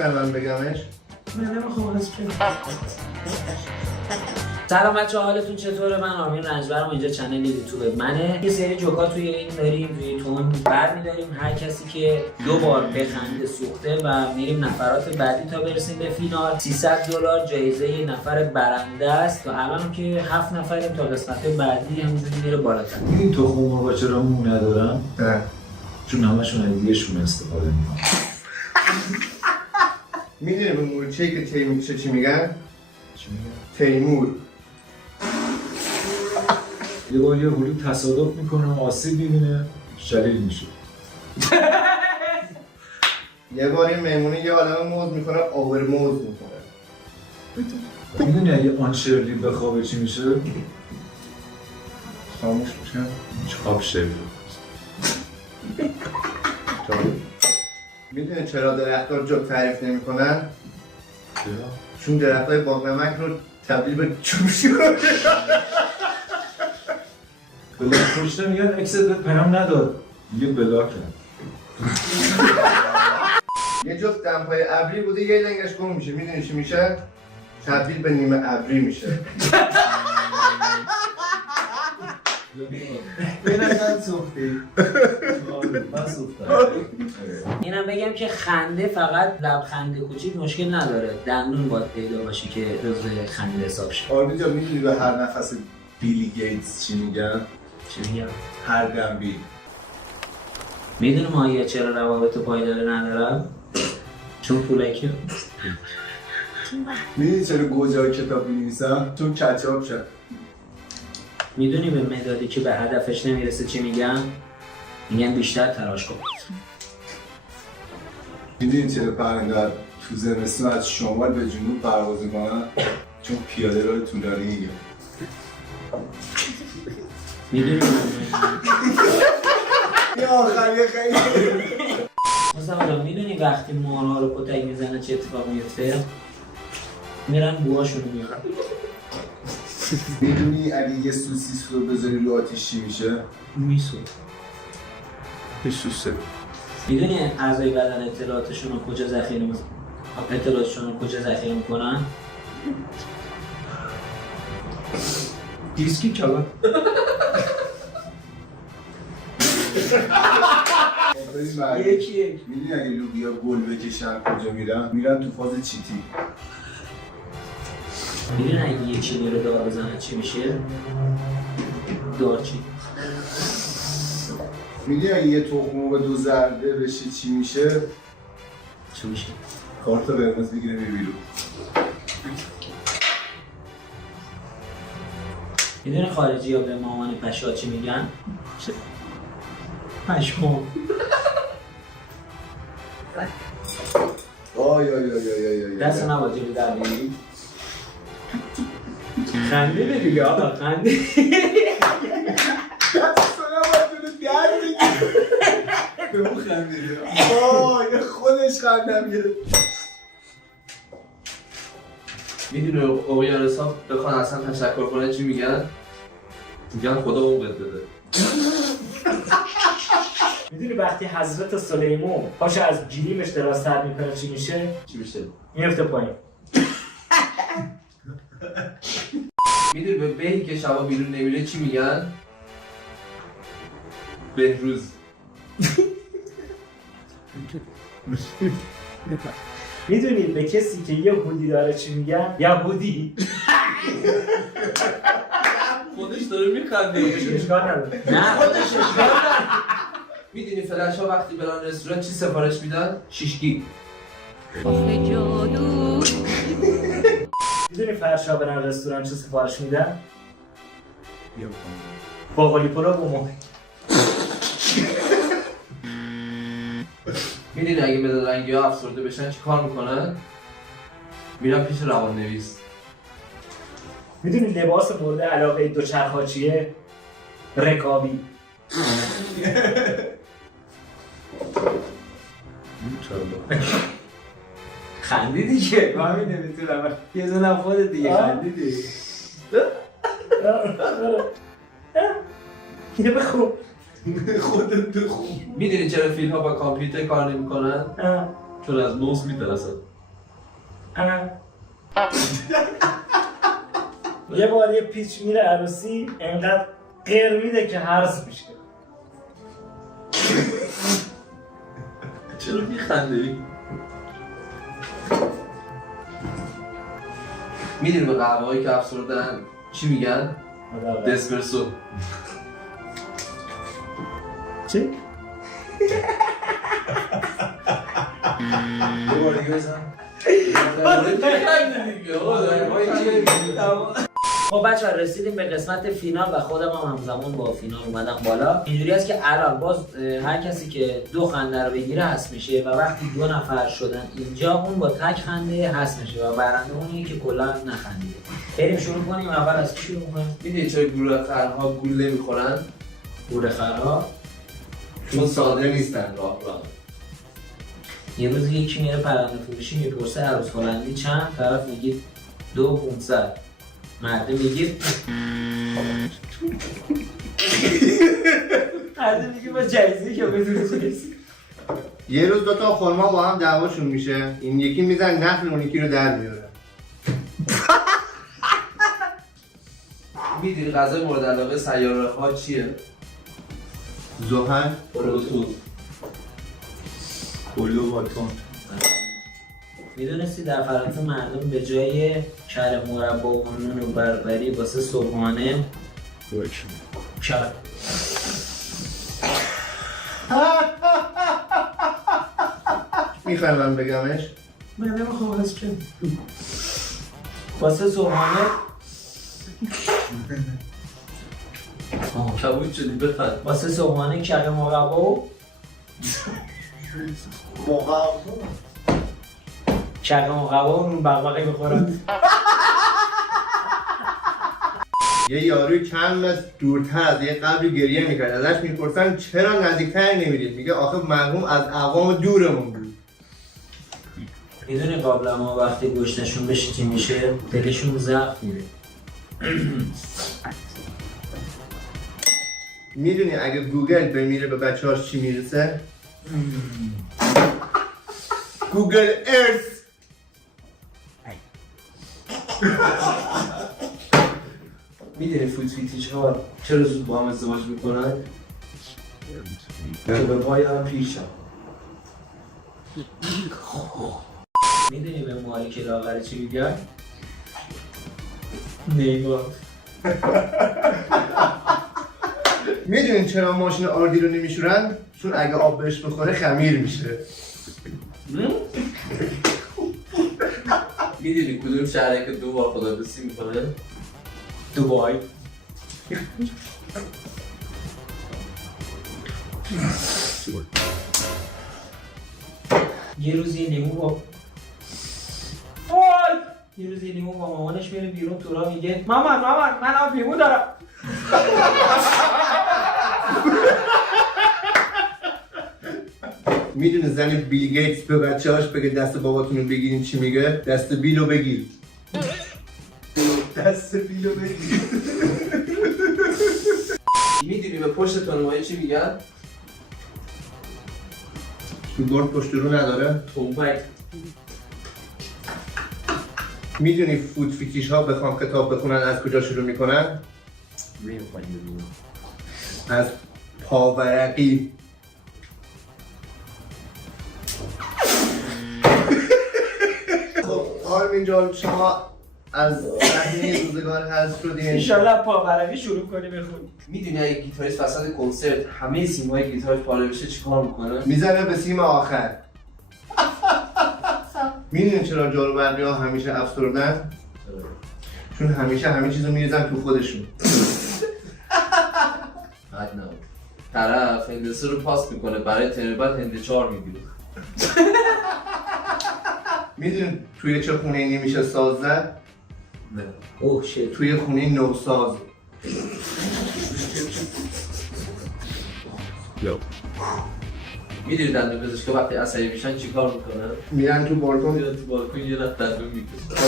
میخوای من بگمش؟ من نمیخوام از که سلام بچه‌ها، حالتون چطوره؟ من آرمین رنجبرم، اینجا چنل یوتیوب منه. یه سری جوکا توی این داریم، توی تون برمی‌داریم. هر کسی که دو بار بخنده سوخته و میریم نفرات بعدی تا برسیم به فینال. $300 جایزه یه نفر برنده است و الان که 7 نفریم تا قسمت بعدی همینجوری میره بالاتر. این تخم مرغا چرا مو ندارن؟ نه چون همشون از دیگه‌شون استفاده میکنن. میدونی به مورچه‌ای که تیمور چی میگن؟ چی میگن؟ تیمور. یه بار یه هلو تصادف میکنه، آسیب میبینه، شلیل میشه. یه بار یه مهمونه یه عالم موز میکنه، آور موز میکنه. میدونی اگه آن شرلی بخوابه چی میشه؟ خاموش میشه. چاپ شرلی. میدونی چرا درخت‌ها جوک تعریف نمی‌کنن؟ چرا؟ چون درخت‌های باغ نمک رو تبدیل به جوش کنن. بلاک پشته میگن اکست بهت پیام نداد. یه بلاک کرد. یه جفت دمپای ابری بوده، یه لنگش گم میشه. میدونی چی میشه؟ تبدیل به نیمه ابری میشه. به نظر سوختی. من سوختم. اینم بگم که خنده فقط لبخند کوچیک مشکل نداره، دندون باید پیدا باشه که جزو خنده حساب شه. آرمین جان میدونی به هر نفس بیلی گیتس چی میگن؟ چی میگم؟ هر دنبیل. میدونی ماهی‌ها چرا روابط پایداری ندارن؟ چون پولکی. میدونی چرا گوجه‌ها کتاب می‌نویسن؟ چون کچاپ شد. میدونی به مدادی که به هدفش نمیرسه چی میگن؟ میگن بیشتر تلاش کن. میدونی چرا پرنده تو زمستون از شمال به جنوب پرواز می‌کنن؟ چون پیاده راه طولانیه. میدونی یه آخریه خیلی. مثلا میدونی وقتی مارها رو کتک میزنه چه اتفاقی میفته؟ میرن بوهاشونو میارن. میدونی اگه یه سوسیس رو بذاری رو آتیش چی میشه؟ میسو. سوسه. میدونی اعضای بدن اطلاعاتشون رو کجا ذخیره میکنن؟ دیسکی کلا. یکی میدونی اگه لوبیا گل بکشن کجا میرن؟ میرن تو فاز چیتی. میدونی اگه یه چینی رو دار بزنه چی میشه؟ دارچین. میدونی اگه یه تخم مرغ دو ضربه بشه چی میشه؟ چی میشه؟ کارت قرمز میگیره میره بیرون. میدونی خارجی ها به مامان پشا چی میگن؟ پشمام. آی آی آی آی آی دست نباید جلو در بگیری. خنده بگیری آقا، خنده. یه خودش خندم گرفت. میدونی اقیانوس‌ها بخوان اصلا تشکر کنه چی میگن؟ میگن خدا عمرت بده. میدونی وقتی حضرت سلیمان پاشو از گیریمش دراستر میکنه چی میشه؟ چی میشه؟ میفته پایین. میدونی به بهی که شبا بیرون نمیره چی میگن؟ بهروز. میدونی به کسی که یه هودی داره چی میگن؟ یهودی. خودش داره میخنده. اشکال نداره. نه خودش اشکال نداره. میدونی فلش ها وقتی برن رستوران چی سفارش میدن؟ شیشکی. میدونی فرشا برن رستوران چه سفارش میدن؟ باقالی پلو و ماه. میدونی اگه مدادرنگی ها افسرده بشن چی کار میکنن؟ میرن پیش روان نویس. میدونی لباس مورد علاقه دوچرخه‌ها چیه؟ رکابی. خندیدی که من نمیتونم یه زنم خودت دیگه خندیدی. یه بخون. خودت بخون. میدونی چرا فیل ها با کامپیوتر کار نمیکنن؟ چون از موس میترسن. یه بار یه پیچ میره عروسی انقدر غیر میده که هرز میشه. چرا میخندی؟ میدونی به قهوه هایی که افسردن چی میگن؟ دسپرسو. چی؟ یه بار دیگه بزن. خب بچه‌ها رسیدیم به قسمت فینال و خودم هم همزمان با فینال اومدم بالا. اینجوری است که الان باز هر کسی که 2 خنده رو بگیره حذف میشه و وقتی 2 نفر شدن اینجا اون با تک خنده حذف میشه و برنده اونیه که کلا نخندیده. بریم شروع کنیم. اول از کی شروع کنیم؟ میدونی چرا گروه خرها گول نمیخورن؟ گوره خرها. چون ساده نیستن راه. یه روز یکی میره پرنده فروشی میپرسه عروس هلندی چند؟ طرف میگه 2500. مرده میگه مرده میگه با جایزی که بدون چیز. یه روز 2 تا خرما با هم دعواشون میشه، این یکی میزن نخل اون یکی رو در میاره. میدونی غذای مورد علاقه سیاره ها چیه؟ زحل. پروتون. کلو باتون. میدونستی در فرانسه مردم به جای کره مربا و نون و بربری واسه صبحانه کره میخوای من بگمش؟ من نمیخوام از که واسه صبحانه کبوت شدی بخند. واسه صبحانه کره مربا و کره مربا و نون بغبغه بخورن. یه یاروی چند متر دورتر از یه قبری گریه میکرد، ازش میپرسن چرا نزدیکتر نمیرید؟ میگه آخه مرحوم از اقوام دورمون بود. میدونی قابلمه وقتی گوشتشون بشیتی میشه دلشون ضعف میره. میدونی اگه گوگل بمیره به بچه‌هاش چی میرسه؟ گوگل ارث. میدونی فوت فیتیش ها چرا زود با هم ازدواج میکنن؟ که به پای هم پیشن. میدونی به مالی که لاغره چی میگن؟ نیمار. میدونین چرا ماشین آردی رو نمیشورن؟ چون اگه آب بهش بخوره خمیر میشه. میدونی کدوم شهره که 2 بار خداحافظی میکنه؟ دوبای. یه روز یه لیمو با مامانش میره بیرون تو راه میگه مامان من آب لیمو دارم. میدونه زن بیل گیتس به بچه‌هاش بگه دست باباتون رو بگیرین چی میگه؟ دست بیلو بگیر. دست بیلو بگیر. میدونی به پشت تونمایی چی میگن؟ گرد پشت رو نداره؟ تنبک. میدونی فوت فیتیش ها بخوام کتاب بخونن از کجا شروع میکنن؟ از پاورقی. خب آرمین جان شما از صحنه روزگار حذف شدین. انشالله پاورقی شروع کنی بخونی. میدونی اگه گیتاریست وسط کنسرت همه سیمای گیتارش پاره بشه چیکار میکنه؟ میزنه به سیم آخر. میدونین چرا جارو برقی ها همیشه افسردن؟ چون همیشه همه چیزو میریزن تو خودشون. بد نبود. طرف هندسه رو پاس میکنه برای ترم بعد هنده 4 میگیره. میدونین توی چه خونه ای نمیشه ساز زد؟ نه. اوه شیط. توی خونه نوساز. میدونی دندون پزشکا وقتی عصبی میشن چیکار میکنن؟ میرن تو بالکن. میرن تو بالکن یه رفت دندون میکشن.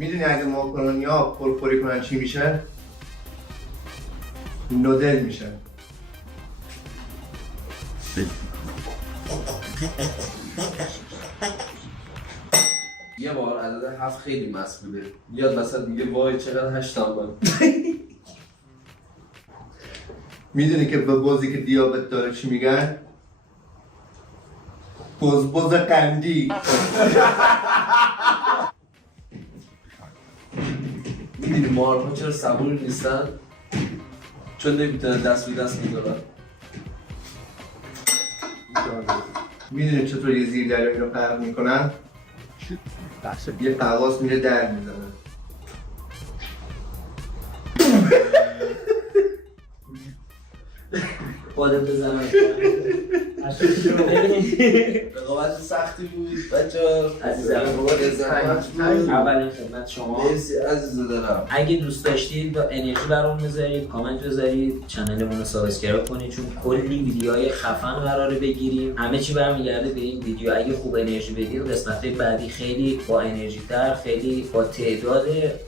میدونی اگه ماکارونی ها پرپری کنن چی میشه؟ نودل میشن. یه بار عدد 7 خیلی مست بوده میاد مثلا میگه وای چقدر 8 تومن. میدونی که به بازی که دیابت داره چی میگن؟ بز قندی. میدونی مارها چرا صبور نیستن؟ چون نمیتونن دست به دست میدارن. میدونی چطور یه زیر دریایی رو غرق میکنن؟ یه قواس میره در میزنه. خودت بزنم. رقابت سختی بود بچه‌ها. عزیزم اولین خدمت شما. مرسی عزیز دلم. اگه دوست داشتید با انرژی برام بذارید، کامنت بذارید، چنلمون رو سابسکرایب کنید چون کلی ویدیوهای خفن قراره بگیریم. همه چی برمیگرده به این ویدیو. اگه خوب انرژی بدید قسمت‌های بعدی خیلی با انرژی تر، خیلی با تعداد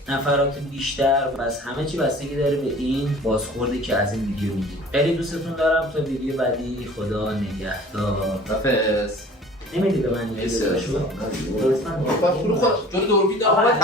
نفرات بیشتر و از همه چی بستگی داره به این بازخوردی که از این ویدیو میگیریم. خیلی دوستتون دارم. تا ویدیو بعدی خدا نگهدار. حافظ. نمیدی به من مرسی نگهدار عزیزم. شو. جلو دوربین دارم.